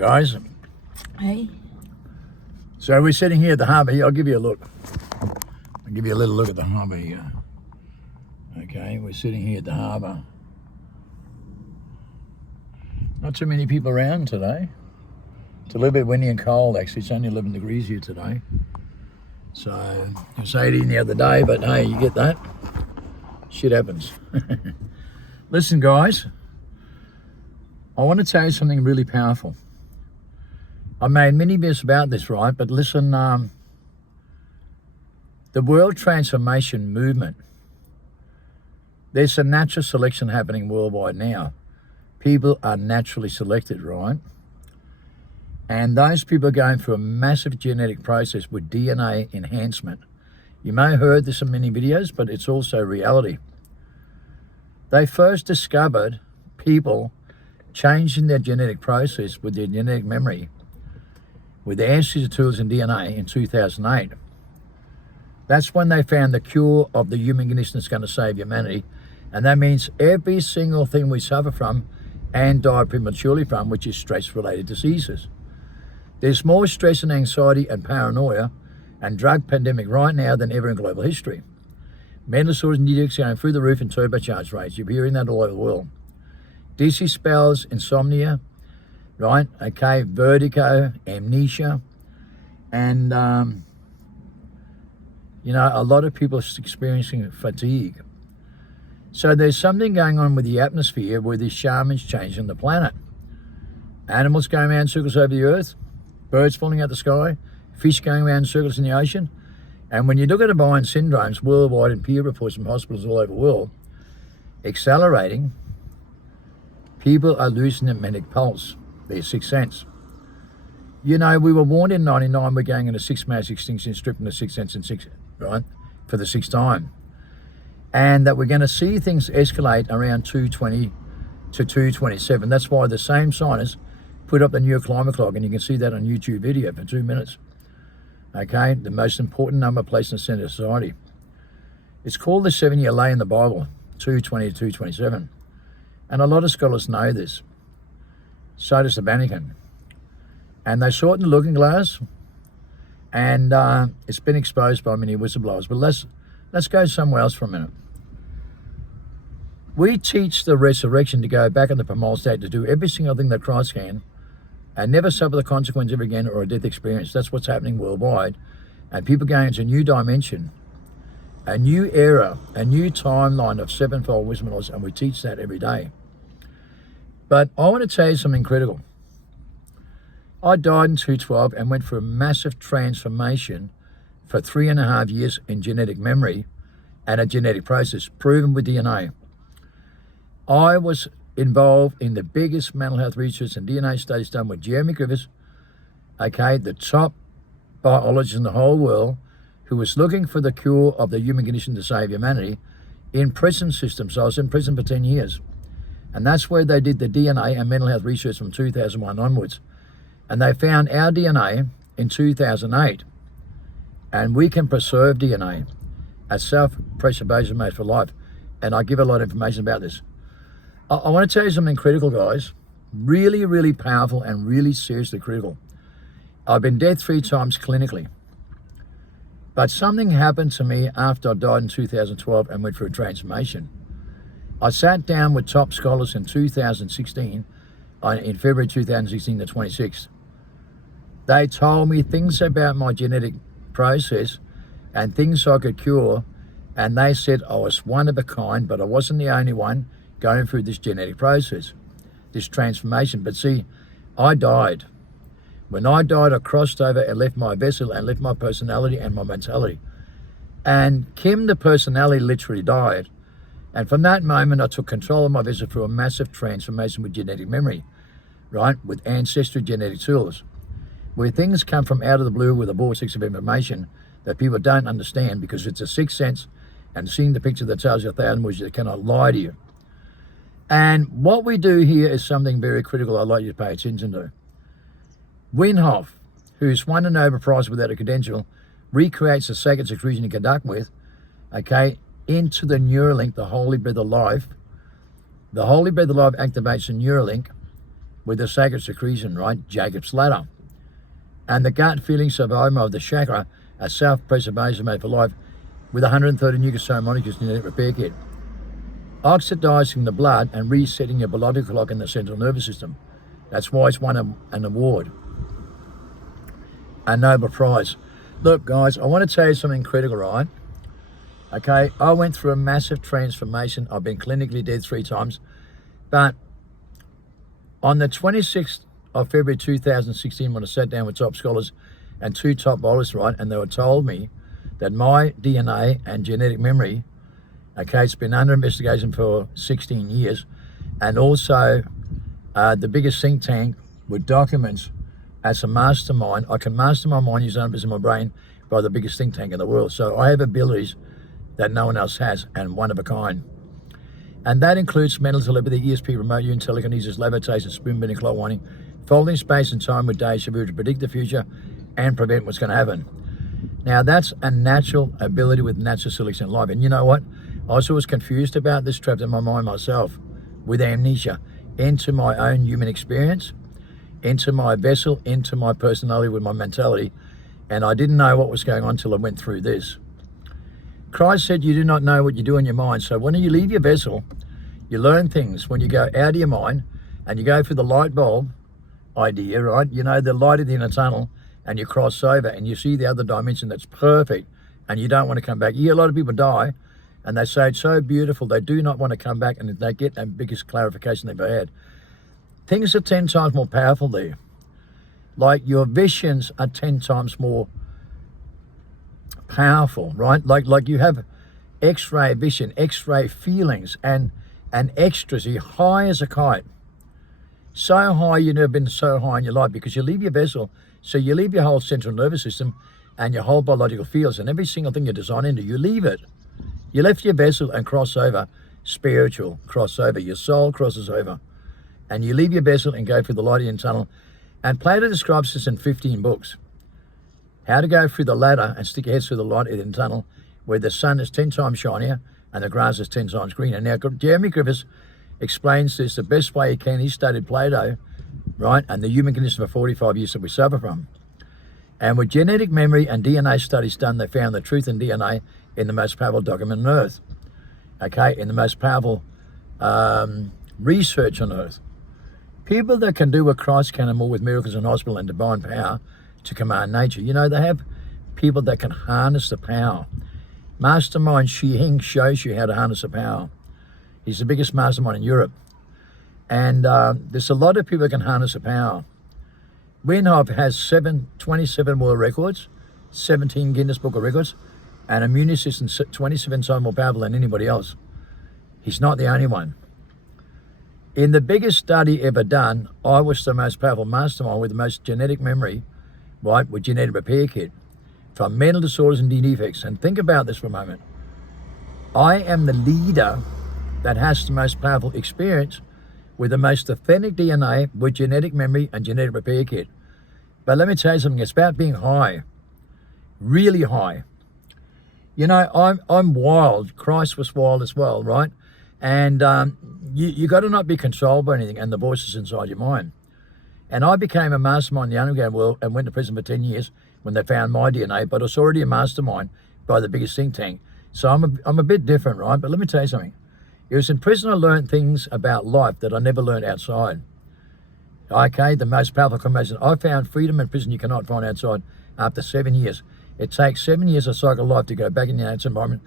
guys. Hey. So we're sitting here at the harbour here. I'll give you a look. I'll give you a little look at the harbour here. Okay, we're sitting here at the harbour. Not too many people around today. It's a little bit windy and cold actually. It's only 11 degrees here today. So, I was 18 the other day, but hey, you get that. Shit happens. Listen guys, I want to tell you something really powerful. I made many videos about this, right? But listen, the world transformation movement, there's a natural selection happening worldwide now. People are naturally selected, right? And those people are going through a massive genetic process with DNA enhancement. You may have heard this in many videos, but it's also reality. They first discovered people changing their genetic process with their genetic memory with the ancestor tools in DNA in 2008. That's when they found the cure of the human condition that's going to save humanity. And that means every single thing we suffer from and die prematurely from, which is stress-related diseases. There's more stress and anxiety and paranoia and drug pandemic right now than ever in global history. Mental disorders and addicts going through the roof in turbocharged rates. You're hearing that all over the world. Dizzy spells, insomnia, right? Okay, vertigo, amnesia, and you know, a lot of people are experiencing fatigue. So there's something going on with the atmosphere where these shamans changing the planet. Animals going around in circles over the earth, birds falling out the sky, fish going around in circles in the ocean. And when you look at the buying syndromes worldwide and peer reports from hospitals all over the world, accelerating, people are losing their magnetic pulse, their sixth sense. You know, we were warned in 99 we're going into sixth mass extinction, stripping the sixth sense in six, right, for the sixth time. And that we're going to see things escalate around 220 to 227. That's why the same scientists put up the new climate clock, and you can see that on YouTube video for 2 minutes. Okay, the most important number placed in the center of society. It's called the 7-year lay in the Bible, 220 to 227. And a lot of scholars know this. So does the Vatican. And they saw it in the looking glass, and it's been exposed by many whistleblowers. But let's go somewhere else for a minute. We teach the resurrection to go back in the primal state to do every single thing that Christ can and never suffer the consequence ever again or a death experience. That's what's happening worldwide. And people going into a new dimension, a new era, a new timeline of sevenfold wisdom knowledge, and we teach that every day. But I want to tell you something critical. I died in 2012 and went through a massive transformation for 3.5 years in genetic memory and a genetic process proven with DNA. I was involved in the biggest mental health research and DNA studies done with Jeremy Griffiths, okay, the top biologist in the whole world, who was looking for the cure of the human condition to save humanity in prison systems. So I was in prison for 10 years. And that's where they did the DNA and mental health research from 2001 onwards. And they found our DNA in 2008. And we can preserve DNA as self-preservation made for life. And I give a lot of information about this. I want to tell you something critical, guys. Really, really powerful and really seriously critical. I've been dead 3 times clinically. But something happened to me after I died in 2012 and went through a transformation. I sat down with top scholars in 2016, in February 2016, the 26th. They told me things about my genetic process and things I could cure. And they said I was one of a kind, but I wasn't the only one going through this genetic process, this transformation. But see, I died. When I died, I crossed over and left my vessel and left my personality and my mentality. And Kim, the personality, literally died. And from that moment, I took control of my vessel through a massive transformation with genetic memory, right? With ancestry genetic tools, where things come from out of the blue with a vortex of information that people don't understand because it's a sixth sense, and seeing the picture that tells you 1,000 words that cannot lie to you. And what we do here is something very critical I'd like you to pay attention to. Winhoff, who's won a Nobel Prize without a credential, recreates the sacred secretion you conduct with, okay, into the Neuralink, the holy breath of life. The holy breath of life activates the Neuralink, with the sacred secretion, right? Jacob's ladder. And the gut feeling survival of the chakra, a self-preservation made for life with 130 nucleosome molecules genetic repair kit. Oxidizing the blood and resetting your biological clock in the central nervous system. That's why it's won an award, a Nobel Prize. Look, guys, I want to tell you something critical, right? Okay, I went through a massive transformation. I've been clinically dead 3 times. But on the 26th of February 2016, when I sat down with top scholars and 2 top biologists, right, and they were told me that my DNA and genetic memory, okay, it's been under investigation for 16 years, and also the biggest think tank with documents as a mastermind. I can master my mind using 100% of my brain by the biggest think tank in the world. So I have abilities that no one else has, and one of a kind. And that includes mental telepathy, ESP, remote viewing, telekinesis, levitation, spoon bending, clock winding, folding space and time with deja vu to predict the future and prevent what's going to happen. Now, that's a natural ability with natural selection in life. And you know what? I also was confused about this, trapped in my mind myself with amnesia into my own human experience, into my vessel, into my personality with my mentality. And I didn't know what was going on until I went through this. Christ said you do not know what you do in your mind. So when you leave your vessel, you learn things. When you go out of your mind and you go through the light bulb idea, right? You know, the light at the end of the tunnel, and you cross over and you see the other dimension that's perfect and you don't want to come back. You hear a lot of people die and they say it's so beautiful, they do not want to come back, and they get the biggest clarification they've ever had. Things are 10 times more powerful there. Like your visions are 10 times more powerful, right? Like you have X-ray vision, X-ray feelings, and ecstasy, high as a kite. So high you've never been so high in your life, because you leave your vessel, so you leave your whole central nervous system and your whole biological fields, and every single thing you're designed into, you leave it. You left your vessel and cross over, spiritual crossover, your soul crosses over, and you leave your vessel and go through the light end tunnel. And Plato describes this in 15 books. How to go through the ladder and stick your head through the light end tunnel where the sun is 10 times shinier and the grass is 10 times greener. Now, Jeremy Griffiths explains this the best way he can. He studied Plato, right, and the human condition for 45 years that we suffer from. And with genetic memory and DNA studies done, they found the truth in DNA in the most powerful document on Earth, okay, in the most powerful research on Earth. People that can do what Christ can and more with miracles in hospital and divine power to command nature. You know, they have people that can harness the power. Mastermind Shi Hing shows you how to harness the power. He's the biggest mastermind in Europe. And there's a lot of people that can harness the power. Winhoff has 27 world records, 17 Guinness Book of Records, and immune system 27 times more powerful than anybody else. He's not the only one. In the biggest study ever done, I was the most powerful mastermind with the most genetic memory, right, with genetic repair kit for mental disorders and defects. And think about this for a moment. I am the leader that has the most powerful experience with the most authentic DNA with genetic memory and genetic repair kit. But let me tell you something, it's about being high, really high. You know, I'm wild. Christ was wild as well, right? And you got to not be controlled by anything and the voices inside your mind. And I became a mastermind in the underground world and went to prison for 10 years when they found my DNA, but I was already a mastermind by the biggest think tank. So I'm a bit different, right? But let me tell you something. It was in prison I learned things about life that I never learned outside. Okay, the most powerful combination. I found freedom in prison you cannot find outside after 7 years. It takes 7 years of cycle life to go back in the outside environment.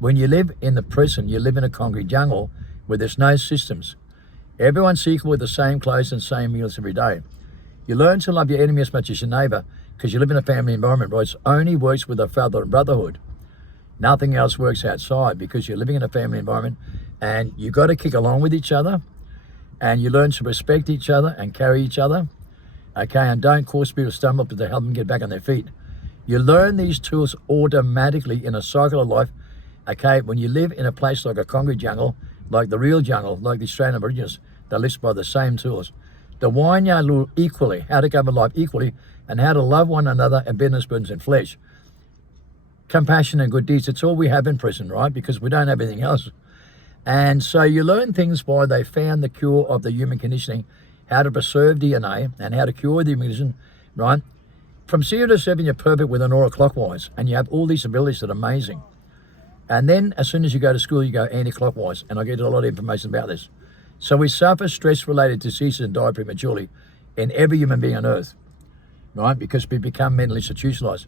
When you live in the prison, you live in a concrete jungle where there's no systems. Everyone's equal with the same clothes and same meals every day. You learn to love your enemy as much as your neighbor because you live in a family environment where it only works with a father and brotherhood. Nothing else works outside because you're living in a family environment and you got to kick along with each other and you learn to respect each other and carry each other, okay, and don't cause people to stumble but to help them get back on their feet. You learn these tools automatically in a cycle of life, okay, when you live in a place like a concrete jungle, like the real jungle, like the Australian Aborigines, that lives by the same tools. The Wanya rule equally, how to govern life equally, and how to love one another and bitterness, burdens, and flesh. Compassion and good deeds, it's all we have in prison, right? Because we don't have anything else. And so you learn things by they found the cure of the human conditioning how to preserve DNA, and how to cure the immune system, right? From 0 to 7, you're perfect with an aura clockwise, and you have all these abilities that are amazing. And then as soon as you go to school, you go anti-clockwise, and I get a lot of information about this. So we suffer stress-related diseases and die prematurely in every human being on earth, right? Because we become mentally institutionalized.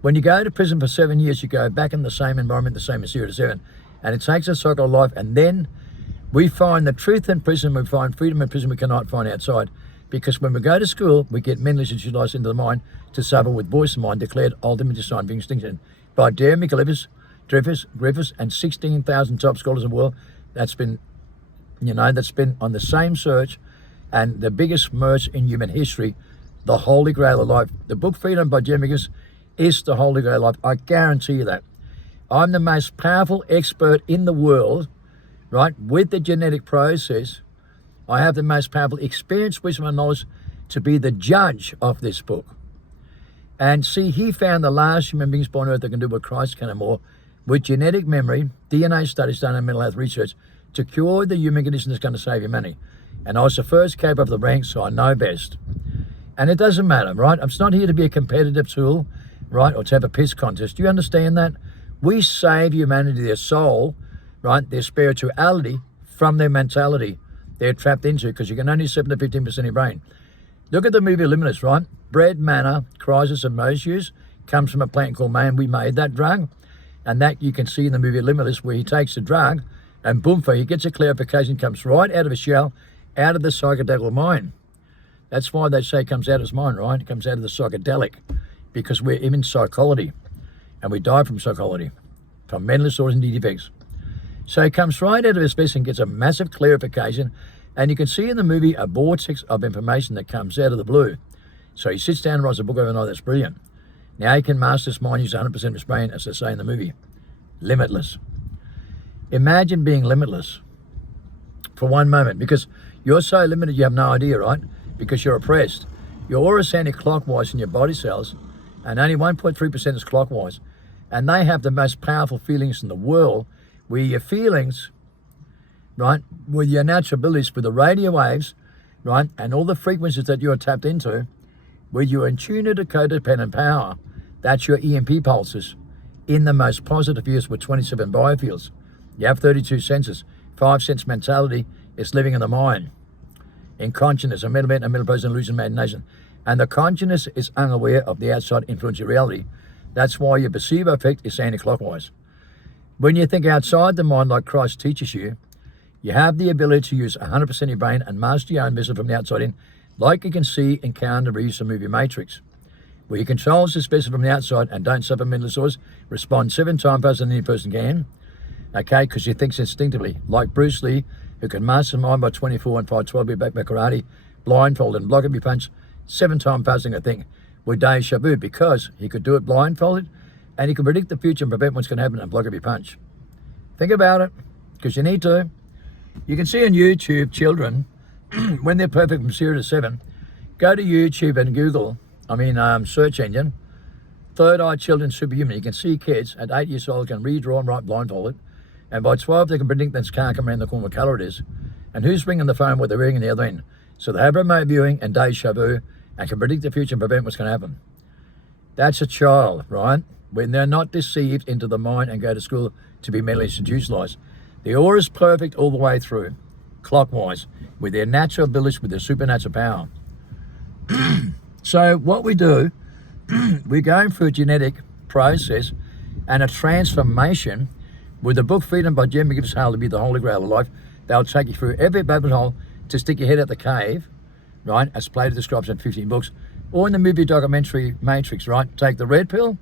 When you go to prison for 7 years, you go back in the same environment, the same as 0 to 7, and it takes a cycle of life, and then we find the truth in prison, we find freedom in prison we cannot find outside. Because when we go to school, we get mentally institutionalized into the mind to suffer with voice of mind declared ultimately scientific extinction by Jeremy Griffiths, and 16,000 top scholars in the world. That's been on the same search, and the biggest merge in human history, the Holy Grail of life. The book Freedom by Jeremy Griffiths is the Holy Grail of life. I guarantee you that. I'm the most powerful expert in the world, right, with the genetic process. I have the most powerful experience, wisdom, and knowledge to be the judge of this book. And see, he found the last human beings born on earth that can do what Christ can and more, with genetic memory, DNA studies done in mental health research, to cure the human condition that's going to save humanity. And I was the first cab of the ranks, so I know best. And it doesn't matter, right? I'm not here to be a competitive tool, right, or to have a piss contest. Do you understand that? We save humanity, their soul, right, their spirituality, from their mentality they're trapped into, because you can only 7 to 15% of your brain. Look at the movie Limitless, right? Bread, manna, crisis, and moisture comes from a plant called man. We made that drug. And that you can see in the movie Limitless, where he takes the drug and boom, he gets a clarification, comes right out of his shell, out of the psychedelic mind. That's why they say it comes out of his mind, right? It comes out of the psychedelic, because we're in psychology, and we die from psychology, from mental disorders and defects. So he comes right out of his space and gets a massive clarification, and you can see in the movie a vortex of information that comes out of the blue. So he sits down and writes a book overnight. That's brilliant. Now he can master his mind, use 100% of his brain, as they say in the movie. Limitless. Imagine being limitless for one moment, because you're so limited you have no idea, right? Because you're oppressed. Your aura is anti-clockwise in your body cells, and only 1.3% is clockwise. And they have the most powerful feelings in the world, where your feelings, right, with your natural abilities, with the radio waves, right, and all the frequencies that you're tapped into, where you're in tune to codependent power, that's your EMP pulses, in the most positive years with 27 biofields. You have 32 senses. 5 sense mentality is living in the mind, in consciousness, a middle man, a middle person, illusion, imagination. And the consciousness is unaware of the outside influence of reality. That's why your placebo effect is anti-clockwise. When you think outside the mind like Christ teaches you, you have the ability to use 100% of your brain and master your own business from the outside in, like you can see in Keanu Reeves' movie Matrix, where he controls his business from the outside and don't suffer mental disorders, respond 7 times faster than any person can, okay, because he thinks instinctively, like Bruce Lee, who can master his mind by 24 and fight 12 back by karate, blindfolded and block every punch 7 times faster than I think, with deja vu, because he could do it blindfolded, and he could predict the future and prevent what's going to happen and block every punch. Think about it, because you need to. You can see on YouTube children, when they're perfect from 0 to 7, go to YouTube and Google, search engine, third eye children superhuman. You can see kids at 8 years old can read, draw, and write blindfolded. And by 12, they can predict this car come around the corner what colour it is. And who's ringing the phone, what they're ringing the other end. So they have remote viewing and deja vu and can predict the future and prevent what's going to happen. That's a child, right? When they're not deceived into the mind and go to school to be mentally institutionalized. The aura is perfect all the way through, clockwise, with their natural abilities, with their supernatural power. So what we do, we're going through a genetic process and a transformation with the book Freedom by Jeremy Griffiths to be the Holy Grail of life. They'll take you through every rabbit hole to stick your head out the cave, right, as Plato describes in 15 books, or in the movie documentary Matrix, right? Take the red pill,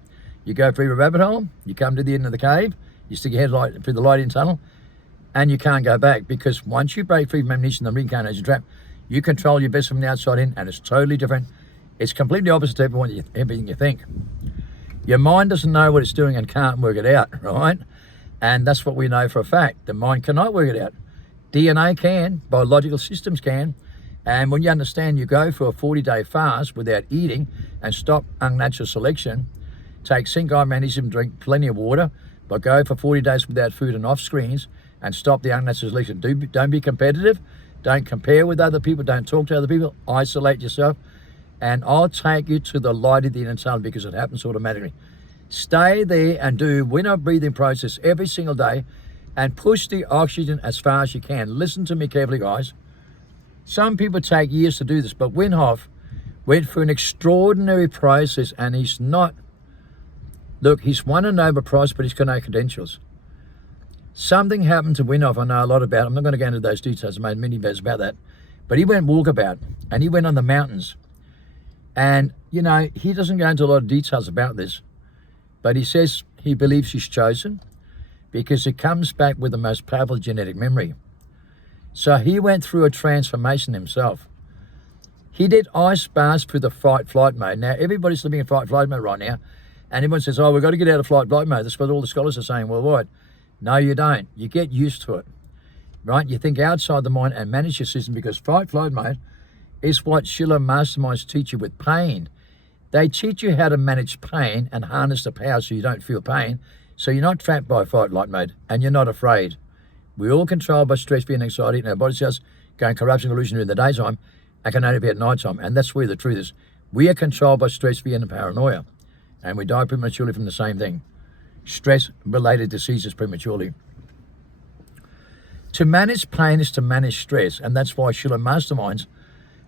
you go through a rabbit hole, you come to the end of the cave, you stick your head through the light-in tunnel, and you can't go back, because once you break free from amnesia and the reincarnation trap, you control your best from the outside in, and it's totally different. It's completely opposite to everything you think. Your mind doesn't know what it's doing and can't work it out, right? And that's what we know for a fact. The mind cannot work it out. DNA can, biological systems can. And when you understand, you go for a 40-day fast without eating and stop unnatural selection, take zinc, iron, magnesium, drink plenty of water, but go for 40 days without food and off screens and stop the unnatural selection. Don't be competitive, Don't compare with other people. Don't talk to other people. Isolate yourself. And I'll take you to the light at the end of the tunnel because it happens automatically. Stay there and do window breathing process every single day and push the oxygen as far as you can. Listen to me carefully, guys. Some people take years to do this, but Wim Hof went through an extraordinary process, and he's not, look, he's won a Nobel Prize, but he's got no credentials. Something happened to Wim Hof I know a lot about. I'm not going to go into those details. I made many videos about that. But he went walkabout, and he went on the mountains. And, you know, he doesn't go into a lot of details about this, but he says he believes he's chosen because it comes back with the most powerful genetic memory. So he went through a transformation himself. He did ice baths through the fight-flight mode. Now, everybody's living in fight-flight mode right now, and everyone says, oh, we've got to get out of flight-flight mode. That's what all the scholars are saying worldwide. No, you don't. You get used to it, right? You think outside the mind and manage your system, because fight-flight mode is what Schiller masterminds teach you with pain. They teach you how to manage pain and harness the power so you don't feel pain, so you're not trapped by fight-flight mode and you're not afraid. We're all controlled by stress, fear, and anxiety, and our body cells go in corruption, illusion during the daytime and can only be at nighttime. And that's where the truth is. We are controlled by stress, fear, and paranoia, and we die prematurely from the same thing. Stress-related diseases prematurely. To manage pain is to manage stress, and that's why Schiller masterminds,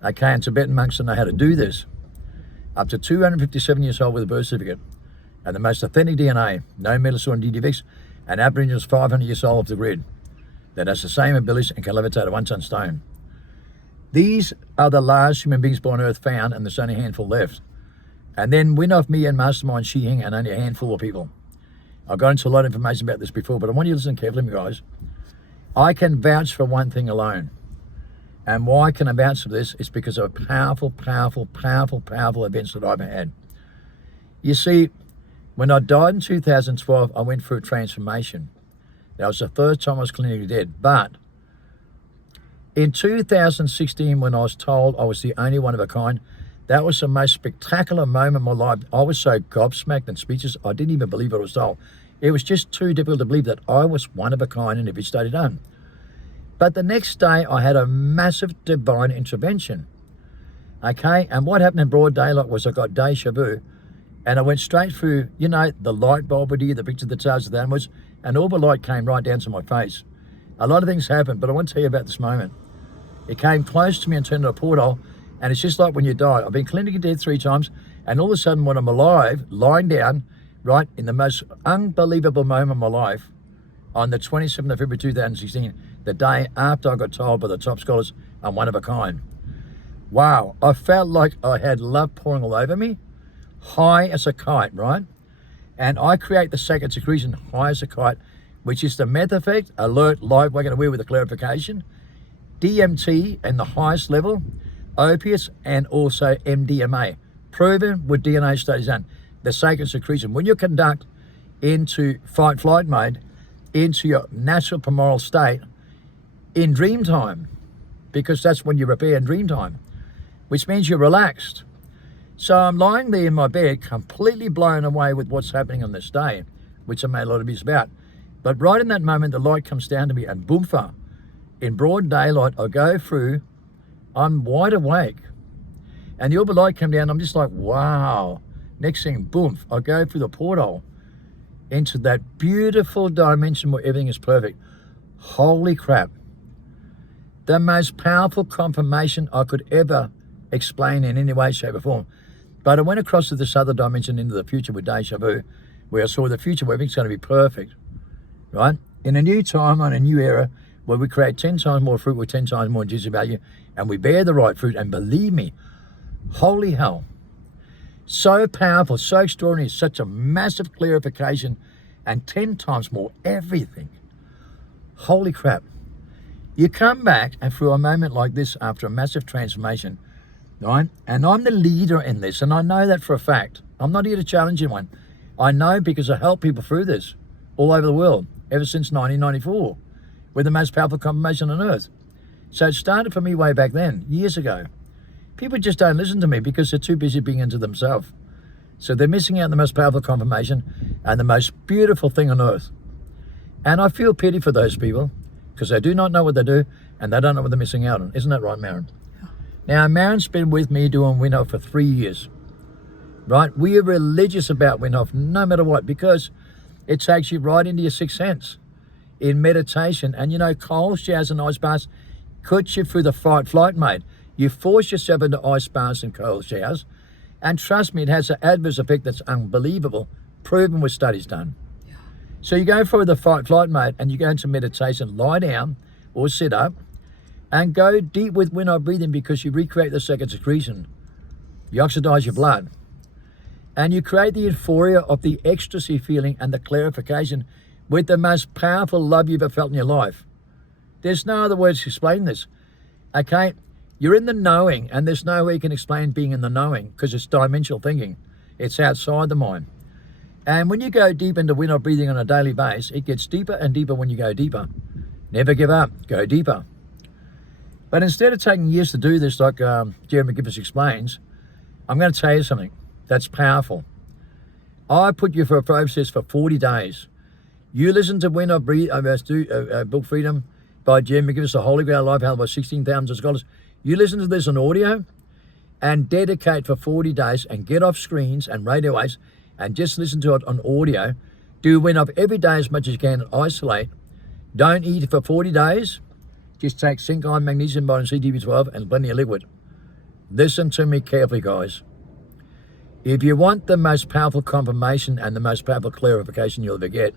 okay, and Tibetan monks know how to do this. Up to 257 years old with a birth certificate, and the most authentic DNA, no metal and DDVX, and Aboriginals 500 years old off the grid, that has the same abilities and can levitate a 1-ton stone. These are the last human beings born on Earth found, and there's only a handful left. And then Win Off Me and Mastermind Shi Hing, and only a handful of people. I've got into a lot of information about this before, but I want you to listen carefully, guys. I can vouch for one thing alone. And why can I vouch for this? It's because of powerful, powerful, powerful, powerful events that I've had. You see, when I died in 2012, I went through a transformation. That was the third time I was clinically dead. But in 2016, when I was told I was the only one of a kind, that was the most spectacular moment in my life. I was so gobsmacked and speechless, I didn't even believe what I was told. It was just too difficult to believe that I was one of a kind in every state done. But the next day, I had a massive divine intervention. Okay, and what happened in broad daylight was I got deja vu, and I went straight through, you know, the light bulb idea, the picture of the stars of the animals, and all the light came right down to my face. A lot of things happened, but I want to tell you about this moment. It came close to me and turned into a portal, and it's just like when you die. I've been clinically dead 3 times, and all of a sudden when I'm alive, lying down, right, in the most unbelievable moment of my life, on the 27th of February 2016, the day after I got told by the top scholars I'm one of a kind. Wow, I felt like I had love pouring all over me, high as a kite, right? And I create the sacred secretion, high as a kite, which is the meth effect, alert, live, waking aware with a clarification, DMT in the highest level, opiates, and also MDMA, proven with DNA studies done. The sacred secretion. When you conduct into fight-flight mode, into your natural primordial state, in dream time, because that's when you repair in dream time, which means you're relaxed. So I'm lying there in my bed, completely blown away with what's happening on this day, which I made a lot of videos about. But right in that moment, the light comes down to me, and boomfa, in broad daylight, I go through, I'm wide awake. And the orb of light came down, I'm just like, wow. Next thing, boom, I go through the portal into that beautiful dimension where everything is perfect. Holy crap. The most powerful confirmation I could ever explain in any way, shape or form. But I went across to this other dimension into the future with deja vu, where I saw the future where everything's going to be perfect, right? In a new time, on a new era, where we create 10 times more fruit with 10 times more juicy value, and we bear the right fruit, and believe me, holy hell. So powerful, so extraordinary, such a massive clarification, and 10 times more everything. Holy crap. You come back, and through a moment like this, after a massive transformation, right? And I'm the leader in this, and I know that for a fact. I'm not here to challenge anyone. I know because I help people through this all over the world, ever since 1994, with the most powerful confirmation on earth. So it started for me way back then, years ago. People just don't listen to me because they're too busy being into themselves. So they're missing out on the most powerful confirmation and the most beautiful thing on earth. And I feel pity for those people because they do not know what they do, and they don't know what they're missing out on. Isn't that right, Maren? Now, Maren's been with me doing Win-Off for 3 years, right? We are religious about Win-Off no matter what, because it takes you right into your sixth sense in meditation. And, you know, cold showers and ice baths puts you through the fight-flight mode. You force yourself into ice baths and cold showers, and trust me, it has an adverse effect that's unbelievable, proven with studies done. So you go through the fight-flight mode and you go into meditation, lie down or sit up, and go deep with Win-Off breathing, because you recreate the second secretion. You oxidize your blood. And you create the euphoria of the ecstasy feeling and the clarification with the most powerful love you've ever felt in your life. There's no other words to explain this. Okay? You're in the knowing, and there's no way you can explain being in the knowing, because it's dimensional thinking. It's outside the mind. And when you go deep into Win-Off breathing on a daily basis, it gets deeper and deeper when you go deeper. Never give up. Go deeper. But instead of taking years to do this, like Jeremy Gibbons explains, I'm going to tell you something that's powerful. I put you for a process for 40 days. You listen to Win-Off Book Freedom by Jeremy Gibbons, The Holy Grail Life, held by 16,000 scholars. You listen to this on audio and dedicate for 40 days and get off screens and radio waves and just listen to it on audio. Do Win-Off every day as much as you can and isolate. Don't eat for 40 days. Just take zinc, iron, magnesium, vitamin C, B12, and plenty of liquid. Listen to me carefully, guys. If you want the most powerful confirmation and the most powerful clarification you'll ever get,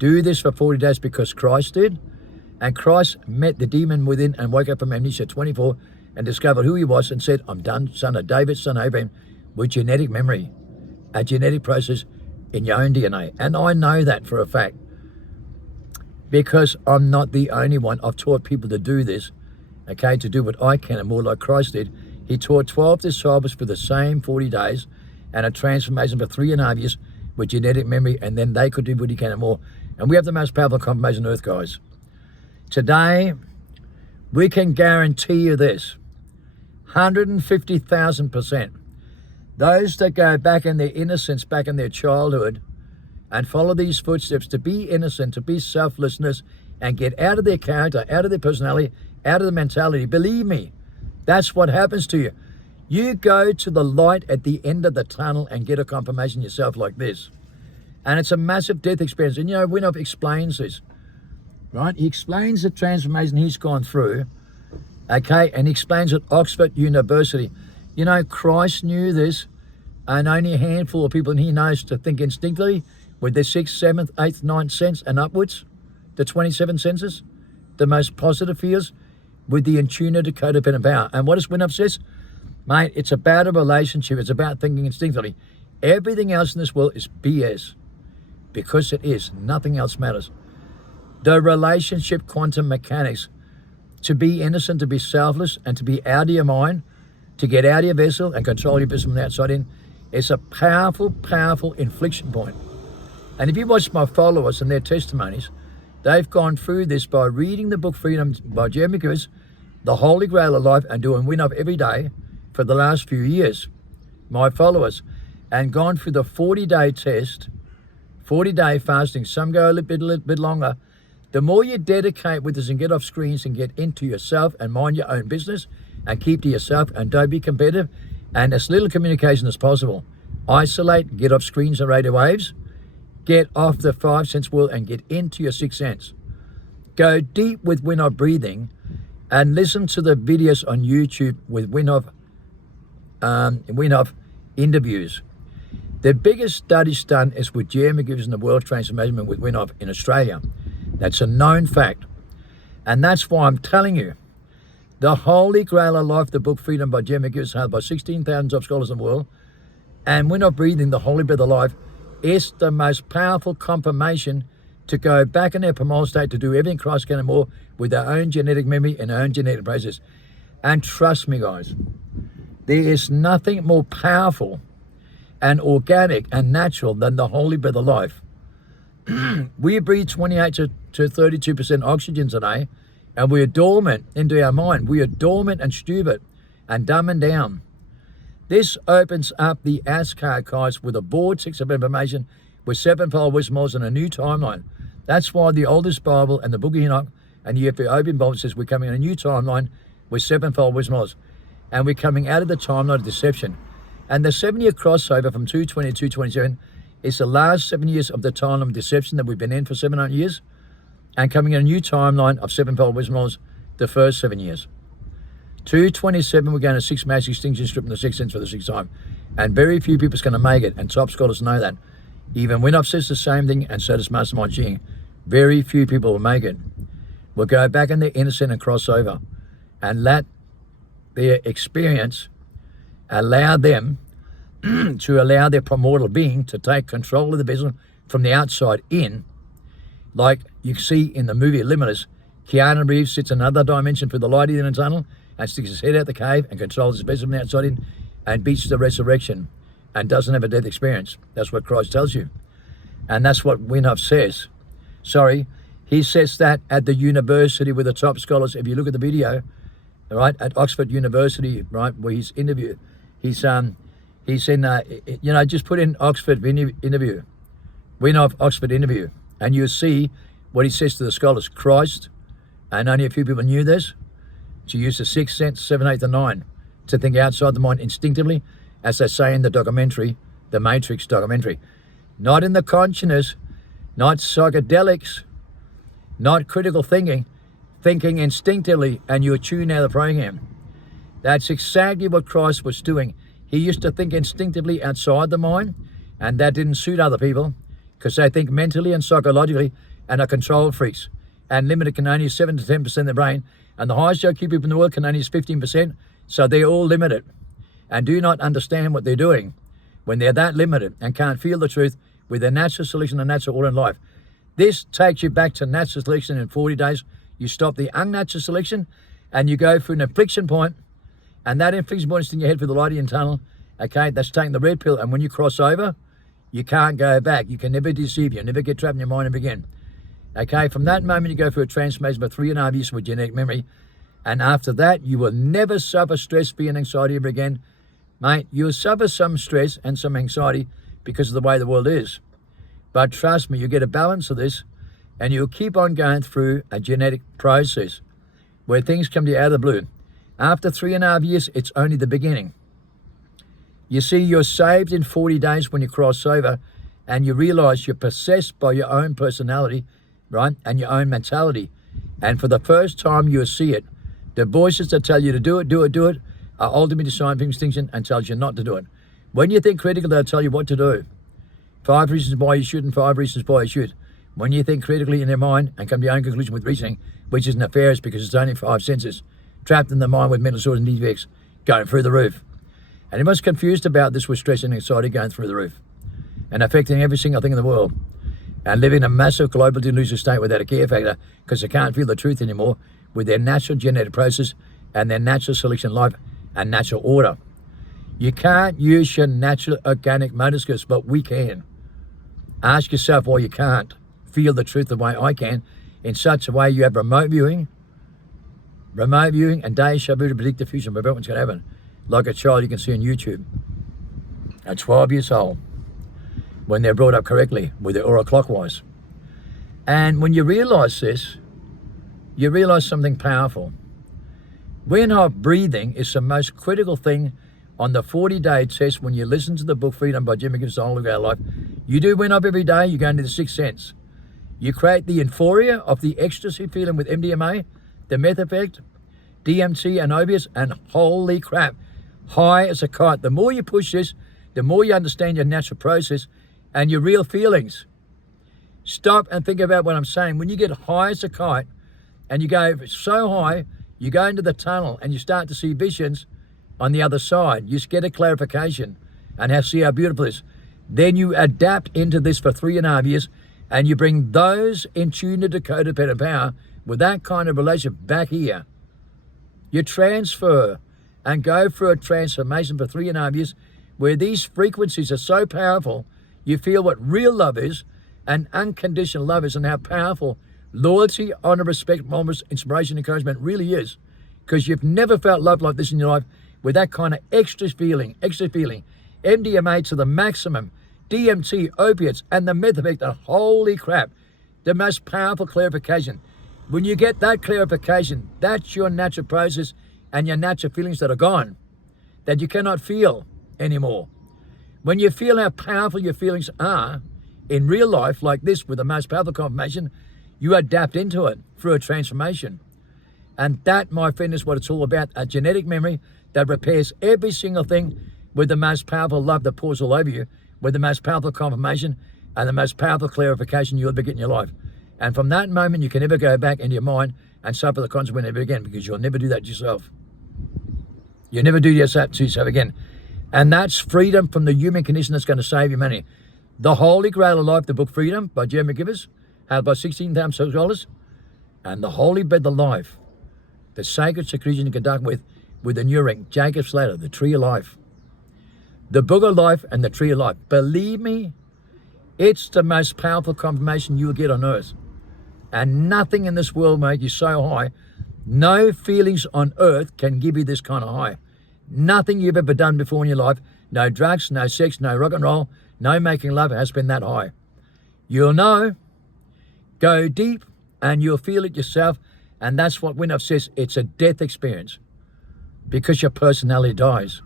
do this for 40 days, because Christ did. And Christ met the demon within and woke up from amnesia 24 and discovered who he was and said, I'm done, son of David, son of Abraham, with genetic memory, a genetic process in your own DNA. And I know that for a fact, because I'm not the only one. I've taught people to do this, okay, to do what I can and more like Christ did. He taught 12 disciples for the same 40 days and a transformation for 3.5 years with genetic memory, and then they could do what he can and more. And we have the most powerful confirmation on earth, guys. Today, we can guarantee you this, 150,000%. Those that go back in their innocence, back in their childhood, and follow these footsteps to be innocent, to be selflessness, and get out of their character, out of their personality, out of the mentality. Believe me, that's what happens to you. You go to the light at the end of the tunnel and get a confirmation yourself like this. And it's a massive death experience. And you know, Win-Off explains this, right? He explains the transformation he's gone through, okay? And he explains at Oxford University. You know, Christ knew this, and only a handful of people, and he knows to think instinctively, with their 6th, 7th, 8th, 9th sense and upwards, the 27 senses, the most positive fears, with the intuner to codependent power. And what does Win-Off says? Mate, it's about a relationship. It's about thinking instinctively. Everything else in this world is BS, because it is. Nothing else matters. The relationship quantum mechanics, to be innocent, to be selfless, and to be out of your mind, to get out of your vessel and control your vessel from the outside in, is a powerful, powerful inflection point. And if you watch my followers and their testimonies, they've gone through this by reading the book Freedom by Jeremy Gibbons, The Holy Grail of Life, and doing Win-Off every day for the last few years, my followers, and gone through the 40-day test, 40-day fasting. Some go a little bit longer. The more you dedicate with this and get off screens and get into yourself and mind your own business and keep to yourself and don't be competitive, and as little communication as possible. Isolate, get off screens and radio waves, get off the 5 sense world and get into your 6th sense. Go deep with Win-Off breathing and listen to the videos on YouTube with Win-Off interviews. The biggest study done is with Jeremy Gibbons and the World Transformation with Win-Off in Australia. That's a known fact. And that's why I'm telling you, The Holy Grail of Life, the book Freedom by Jeremy Gibbons, held by 16,000 top scholars in the world, and Win-Off breathing, the Holy Breath of Life, is the most powerful confirmation to go back in their primal state to do everything Christ can and more with their own genetic memory and their own genetic process. And trust me, guys, there is nothing more powerful and organic and natural than the Holy Breath of Life. We breathe 28 to 32% oxygen today, and we are dormant into our mind. We are dormant and stupid and dumb and down. This opens up the archives with a vortex of information with sevenfold wisdom and a new timeline. That's why the oldest Bible and the Book of Enoch And you have the open Bible says we're coming in a new timeline with sevenfold wisdom knowledge. And we're coming out of the timeline of deception. And the 7-year crossover from 220 to 227 is the last 7 years of the timeline of deception that we've been in for 7 years. And coming in a new timeline of sevenfold wisdom knowledge the first 7 years. 227, we're going to 6 mass extinction strip in the 6th sense for the 6th time. And very few people are going to make it. And top scholars know that. Even Winop says the same thing, and so does Mastermind Ching. Very few people will make it. We'll go back in the innocent and cross over and let their experience allow them to allow their primordial being to take control of the business from the outside in. Like you see in the movie Limitless, Keanu Reeves sits in another dimension through the light in the tunnel and sticks his head out the cave and controls his business from the outside in and beats the resurrection and doesn't have a death experience. That's what Christ tells you. And that's what Winhoff says. Sorry, he says that at the university with the top scholars. If you look at the video, right, at Oxford University, right, where he's interviewed, he's in, just put in Oxford interview, Winhoff Oxford interview, and you'll see what he says to the scholars. Christ, and only a few people knew this, to use the 6th sense, 7, 8, and 9, to think outside the mind instinctively, as they say in the documentary, the Matrix documentary. Not in the consciousness, not psychedelics, not critical thinking instinctively, and you tune out of the program. That's exactly what Christ was doing. He used to think instinctively outside the mind, and that didn't suit other people because they think mentally and psychologically and are control freaks. And limited can only use 7 to 10% of the brain, and the highest IQ people in the world can only use 15%, so they're all limited and do not understand what they're doing when they're that limited and can't feel the truth with their natural selection and natural order in life. This takes you back to natural selection in 40 days. You stop the unnatural selection and you go through an inflection point, and that inflection point is in your head for the Leidian tunnel. Okay, that's taking the red pill, and when you cross over, you can't go back. You can never deceive you, never get trapped in your mind ever again. Okay, from that moment you go through a transformation of 3.5 years with genetic memory, and after that you will never suffer stress, fear, and anxiety ever again. Mate, you'll suffer some stress and some anxiety because of the way the world is. But trust me, you get a balance of this, and you'll keep on going through a genetic process where things come to you out of the blue. After 3.5 years, it's only the beginning. You see, you're saved in 40 days when you cross over, and you realize you're possessed by your own personality, right, and your own mentality. And for the first time, you'll see it. The voices that tell you to do it, are ultimately designed for extinction and tells you not to do it. When you think critically, they'll tell you what to do. 5 reasons why you shouldn't, 5 reasons why you should. When you think critically in your mind and come to your own conclusion with reasoning, which is nefarious because it's only 5 senses, trapped in the mind with mental disorders and defects, going through the roof. And everyone's confused about this with stress and anxiety going through the roof and affecting every single thing in the world and living in a massive global delusional state without a care factor because they can't feel the truth anymore with their natural genetic process and their natural selection life and natural order. You can't use your natural organic motor skills, but we can. Ask yourself why you can't feel the truth the way I can, in such a way you have remote viewing, and days shall be to predict the future and prevent what's going to happen. Like a child you can see on YouTube at 12 years old, when they're brought up correctly with their aura clockwise. And when you realize this, you realize something powerful. We're not breathing is the most critical thing on the 40-day test when you listen to the book Freedom by Jimmy Gibbs, The Whole of Our Life. You do win up every day, you go into the 6th sense. You create the euphoria of the ecstasy feeling with MDMA, the meth effect, DMT and opiates, and holy crap, high as a kite. The more you push this, the more you understand your natural process and your real feelings. Stop and think about what I'm saying. When you get high as a kite and you go so high, you go into the tunnel and you start to see visions on the other side. You get a clarification and see how beautiful it is. Then you adapt into this for 3.5 years and you bring those in tune to codependent power with that kind of relationship back here. You transfer and go through a transformation for 3.5 years where these frequencies are so powerful, you feel what real love is and unconditional love is and how powerful loyalty, honor, respect, moments, inspiration, encouragement really is, because you've never felt love like this in your life with that kind of extra feeling. MDMA to the maximum, DMT, opiates, and the meth effect, and holy crap, the most powerful clarification. When you get that clarification, that's your natural process and your natural feelings that are gone, that you cannot feel anymore. When you feel how powerful your feelings are in real life, like this with the most powerful confirmation, you adapt into it through a transformation. And that, my friend, is what it's all about. A genetic memory that repairs every single thing with the most powerful love that pours all over you, with the most powerful confirmation and the most powerful clarification you'll ever get in your life. And from that moment, you can never go back into your mind and suffer the consequence of it again, because you'll never do that to yourself. You'll never do that to yourself again. And that's freedom from the human condition that's going to save humanity. The Holy Grail of Life, the book Freedom by Jeremy Givers, held by $16,000, and the Holy Bread of Life, the sacred secretion you conduct with the new ring, Jacob's Ladder, the Tree of Life, the Book of Life, and the Tree of Life. Believe me, it's the most powerful confirmation you will get on earth. And nothing in this world will make you so high. No feelings on earth can give you this kind of high. Nothing you've ever done before in your life, no drugs, no sex, no rock and roll, no making love has been that high. You'll know, go deep, and you'll feel it yourself. And that's what Winnow says, it's a death experience, because your personality dies.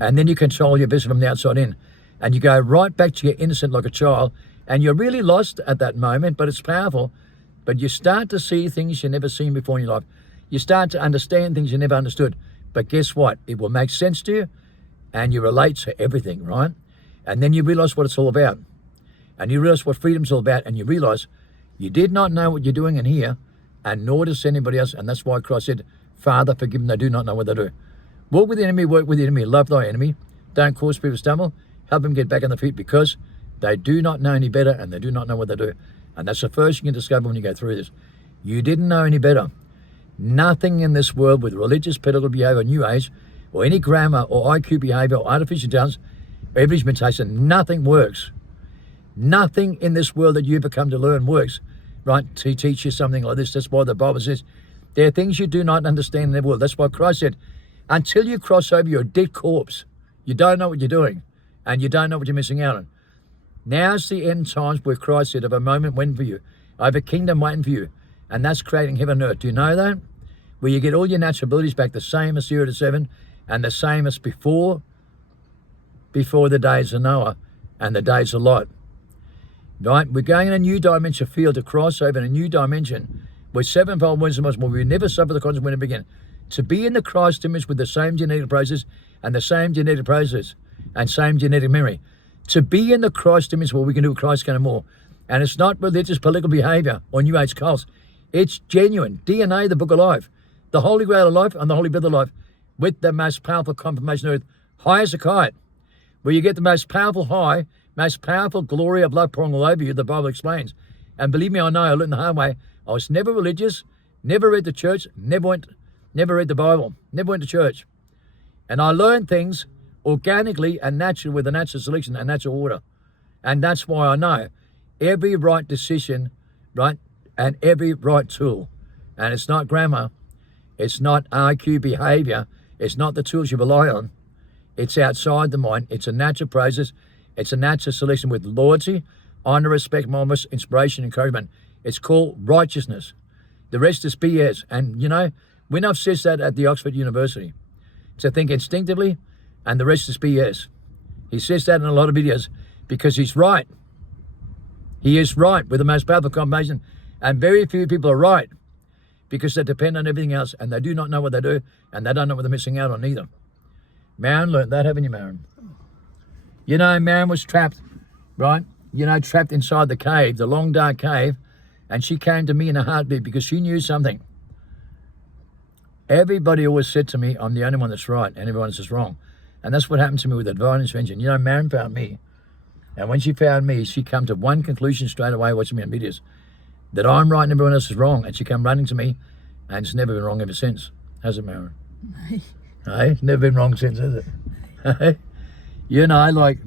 And then you control your business from the outside in. And you go right back to your innocent like a child. And you're really lost at that moment, but it's powerful. But you start to see things you've never seen before in your life. You start to understand things you never understood. But guess what? It will make sense to you, and you relate to everything, right? And then you realize what it's all about. And you realize what freedom's all about. And you realize you did not know what you're doing in here, and nor does anybody else. And that's why Christ said, Father, forgive them, they do not know what they do. Walk with the enemy, work with the enemy, love thy enemy. Don't cause people to stumble. Help them get back on their feet, because they do not know any better, and they do not know what they do. And that's the first thing you can discover when you go through this. You didn't know any better. Nothing in this world with religious, political behavior, New Age, or any grammar or IQ behavior or artificial intelligence, or implementation, nothing works. Nothing in this world that you ever come to learn works, right? To teach you something like this. That's why the Bible says there are things you do not understand in the world. That's why Christ said, until you cross over, you're a dead corpse. You don't know what you're doing, and you don't know what you're missing out on. Now's the end times where Christ said, of a moment waiting for you. I have a kingdom waiting for you. And that's creating heaven and earth. Do you know that? Where you get all your natural abilities back the same as 0 to 7, and the same as before the days of Noah and the days of Lot. Right? We're going in a new dimension field to cross over in a new dimension where sevenfold wisdom was more. We never suffer the consequence when it began. To be in the Christ image with the same genetic process and the same genetic process and same genetic memory. To be in the Christ image where we can do Christ kind of more. And it's not religious, political behavior or New Age cults. It's genuine. DNA, the Book of Life, the Holy Grail of Life, and the Holy Bread of Life, with the most powerful confirmation on earth, high as a kite, where you get the most powerful high, most powerful glory of love pouring all over you, the Bible explains. And believe me, I know, I learned the hard way. I was never religious, never read the church, never read the Bible, never went to church. And I learned things organically and naturally with a natural selection and natural order. And that's why I know every right decision, right, and every right tool. And it's not grammar, it's not IQ behavior, it's not the tools you rely on. It's outside the mind. It's a natural process. It's a natural selection with loyalty, honor, respect, moments, inspiration, encouragement. It's called righteousness. The rest is BS. And you know, Winnow says that at the Oxford University. To think instinctively, and the rest is BS. He says that in a lot of videos because he's right. He is right with the most powerful combination. And very few people are right because they depend on everything else, and they do not know what they do, and they don't know what they're missing out on either. Marin learned that, haven't you, Marin? You know, Marin was trapped, right? You know, trapped inside the cave, the long dark cave, and she came to me in a heartbeat because she knew something. Everybody always said to me, I'm the only one that's right, and everyone else is wrong. And that's what happened to me with the divine intervention. You know, Marin found me, and when she found me, she came to one conclusion straight away watching me on videos, that I'm right and everyone else is wrong. And she came running to me, and it's never been wrong ever since. Has it, Marin? No. Hey, it's never been wrong since, has it? Hey, you know, like,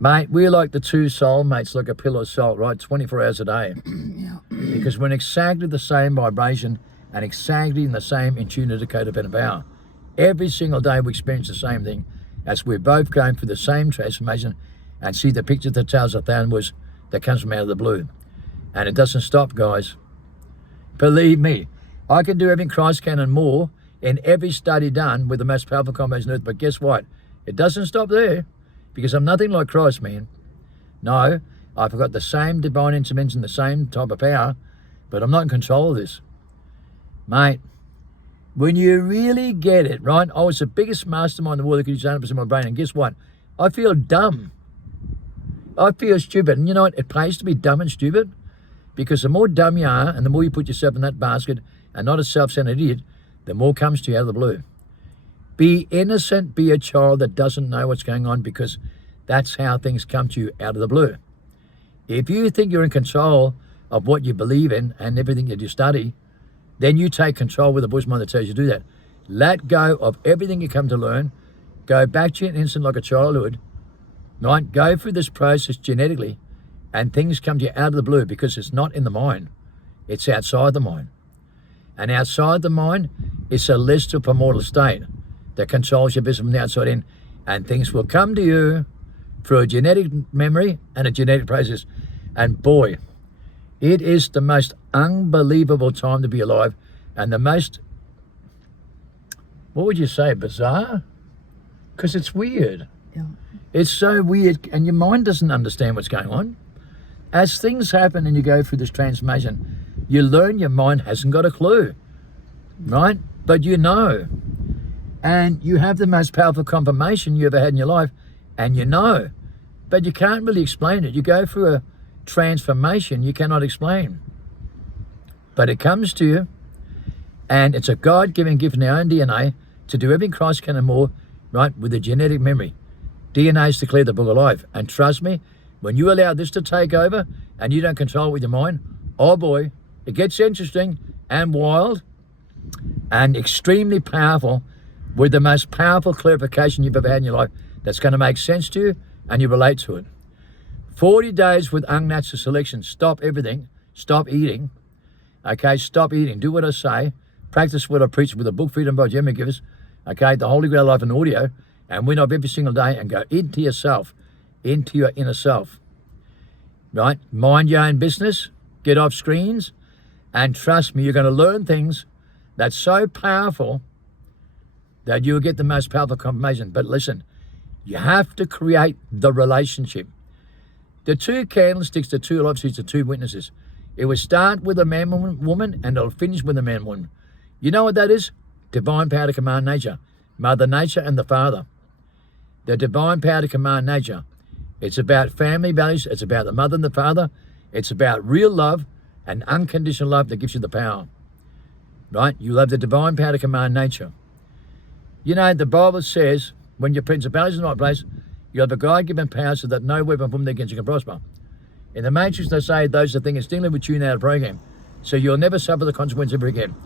mate, we're like the two soulmates, like a pillar of salt, right? 24 hours a day. Yeah. Because we're in exactly the same vibration and exactly in the same in tune to the codependent power. Every single day we experience the same thing as we're both going through the same transformation and see the picture that tells 1,000 words that comes from out of the blue. And it doesn't stop, guys. Believe me, I can do everything Christ can and more in every study done with the most powerful combination on earth. But guess what? It doesn't stop there, because I'm nothing like Christ, man. No, I've got the same divine intervention, the same type of power, but I'm not in control of this. Mate, when you really get it, right? I was the biggest mastermind in the world that could use 100% of my brain, and guess what? I feel dumb. I feel stupid. And you know what? It pays to be dumb and stupid, because the more dumb you are and the more you put yourself in that basket and not a self-centered idiot, the more comes to you out of the blue. Be innocent, be a child that doesn't know what's going on, because that's how things come to you out of the blue. If you think you're in control of what you believe in and everything that you study, then you take control with the bushman that tells you to do that. Let go of everything you come to learn. Go back to your instant like a childhood, right? Go through this process genetically, and things come to you out of the blue, because it's not in the mind. It's outside the mind. And outside the mind is a celestial primordial state that controls your business from the outside in, and things will come to you through a genetic memory and a genetic process. And boy, it is the most unbelievable time to be alive, and the most, what would you say, bizarre? Because it's weird. Yeah. It's so weird, and your mind doesn't understand what's going on. As things happen and you go through this transformation, you learn your mind hasn't got a clue, right? But you know. And you have the most powerful confirmation you ever had in your life, and you know. But you can't really explain it. You go through a transformation you cannot explain. But it comes to you, and it's a God-given gift in our own DNA to do everything Christ can and more, right, with a genetic memory. DNA is to clear the book of life. And trust me, when you allow this to take over and you don't control it with your mind, oh boy, it gets interesting and wild and extremely powerful, with the most powerful clarification you've ever had in your life that's going to make sense to you and you relate to it. 40 days with unnatural selection. Stop everything. Stop eating. Okay, stop eating. Do what I say. Practice what I preach with the book Freedom by Jimmy Givers. Okay, the Holy Grail Life and Audio. And win up every single day and go into yourself, into your inner self. Right? Mind your own business. Get off screens. And trust me, you're going to learn things that's so powerful that you'll get the most powerful confirmation. But listen, you have to create the relationship. The two candlesticks, the two light seeds, the two witnesses. It will start with a man and woman, and it'll finish with a man and woman. You know what that is? Divine power to command nature. Mother Nature and the Father. The divine power to command nature. It's about family values. It's about the mother and the father. It's about real love and unconditional love that gives you the power. Right? You have the divine power to command nature. You know, the Bible says, when your principality is in the right place, you have a God-given power so that no weapon formed against you can prosper. In the Matrix, they say those are things instinctively we tune out of program. So you'll never suffer the consequence ever again.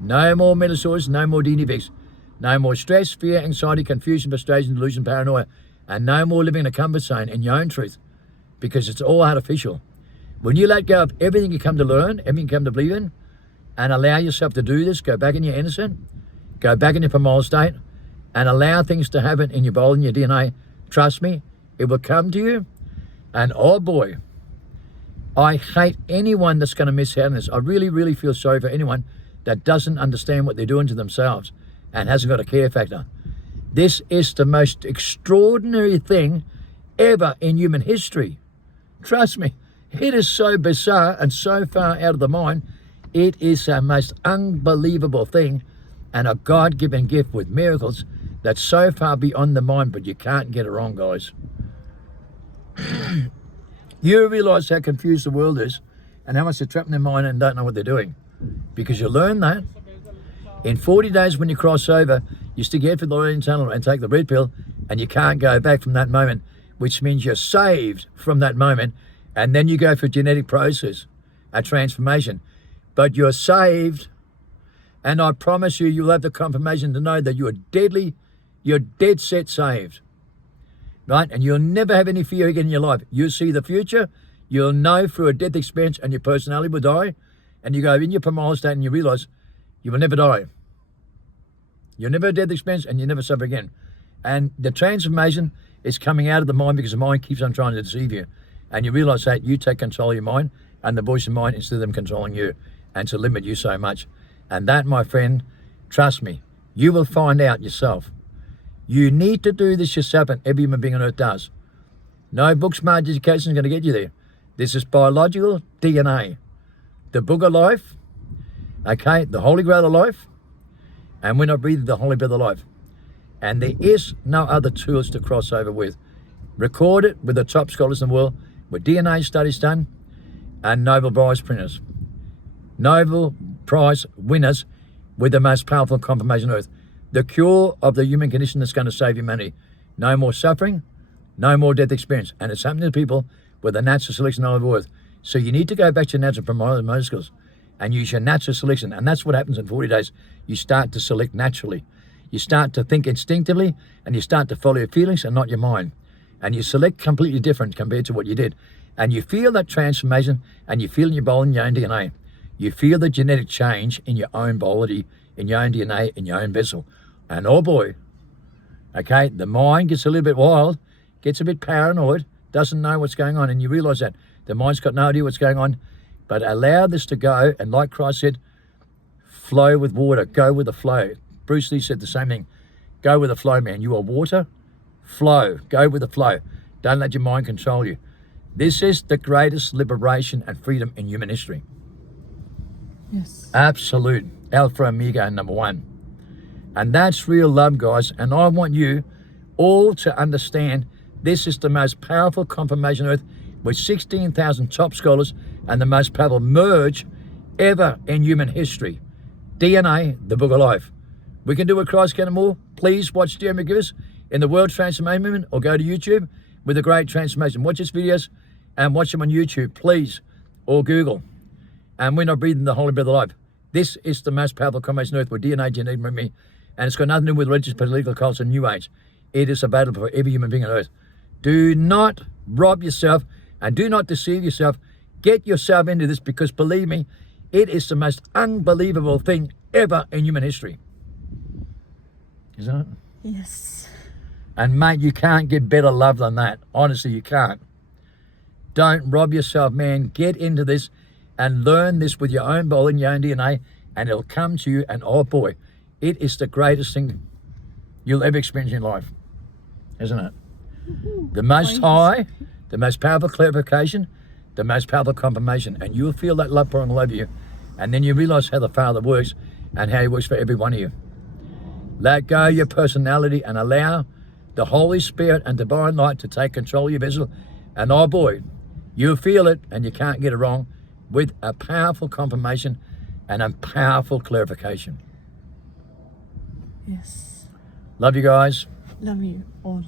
No more mental disorders, no more defects. No more stress, fear, anxiety, confusion, frustration, delusion, paranoia. And no more living in a comfort zone in your own truth. Because it's all artificial. When you let go of everything you come to learn, everything you come to believe in, and allow yourself to do this, go back in your innocent, go back in your primal state, and allow things to happen in your body and your DNA, trust me, it will come to you. And oh boy, I hate anyone that's going to miss out on this. I really, really feel sorry for anyone that doesn't understand what they're doing to themselves and hasn't got a care factor. This is the most extraordinary thing ever in human history. Trust me, it is so bizarre and so far out of the mind. It is a most unbelievable thing and a God-given gift with miracles that's so far beyond the mind, but you can't get it wrong, guys. You realise how confused the world is and how much they're trapped in their mind and don't know what they're doing. Because you learn that. In 40 days when you cross over, you stick your head for the learning tunnel and take the red pill, and you can't go back from that moment, which means you're saved from that moment, and then you go for a genetic process, a transformation. But you're saved, and I promise you, you'll have the confirmation to know that you're dead set saved. Right? And you'll never have any fear again in your life. You'll see the future, you'll know through a death experience, and your personality will die, and you go in your primal state and you realise you will never die. You'll never have a death experience and you never suffer again. And the transformation is coming out of the mind because the mind keeps on trying to deceive you. And you realise that you take control of your mind and the voice of mind instead of them controlling you and to limit you so much. And that, my friend, trust me, you will find out yourself. You need to do this yourself, and every human being on earth does. No book smart education is going to get you there. This is biological DNA. The book of life, okay, the Holy Grail of life, and we're not breathing the Holy Breath of life. And there is no other tools to cross over with. Record it with the top scholars in the world, with DNA studies done, and Nobel Prize winners. Nobel Prize winners with the most powerful confirmation on earth. The cure of the human condition that's going to save humanity. No more suffering, no more death experience. And it's happening to people with a natural selection all over earth. So you need to go back to natural primordial skills and use your natural selection. And that's what happens in 40 days. You start to select naturally. You start to think instinctively, and you start to follow your feelings and not your mind. And you select completely different compared to what you did. And you feel that transformation, and you feel in your body, in your own DNA. You feel the genetic change in your own body, in your own DNA, in your own vessel. And oh boy, okay, the mind gets a little bit wild, gets a bit paranoid, doesn't know what's going on, and you realize that. The mind's got no idea what's going on, but allow this to go, and like Christ said, flow with water, go with the flow. Bruce Lee said the same thing. Go with the flow, man. You are water, flow, go with the flow. Don't let your mind control you. This is the greatest liberation and freedom in human history. Yes. Absolute alpha and omega and number one. And that's real love, guys. And I want you all to understand this is the most powerful confirmation on earth with 16,000 top scholars and the most powerful merge ever in human history. DNA, the book of life. We can do what Christ can and more. Please watch Jeremy Givers in the World Transformation Movement, or go to YouTube with the Great Transformation. Watch his videos and watch them on YouTube, please, or Google. And we're not breathing the Holy Breath of life. This is the most powerful combination on earth with DNA, genetic memory, and it's got nothing to do with religious, political, culture, and New Age. It is available for every human being on earth. Do not rob yourself and do not deceive yourself. Get yourself into this, because believe me, it is the most unbelievable thing ever in human history. Isn't it? Yes. And mate, you can't get better love than that. Honestly, you can't. Don't rob yourself, man. Get into this and learn this with your own body and your own DNA, and it'll come to you. And oh boy, it is the greatest thing you'll ever experience in life, isn't it? The most high, the most powerful clarification, the most powerful confirmation, and you'll feel that love pouring all over you. And then you realize how the Father works and how he works for every one of you. Let go of your personality and allow the Holy Spirit and divine light to take control of your vessel. And oh boy, you'll feel it, and you can't get it wrong, with a powerful confirmation and a powerful clarification. Yes. Love you guys. Love you all.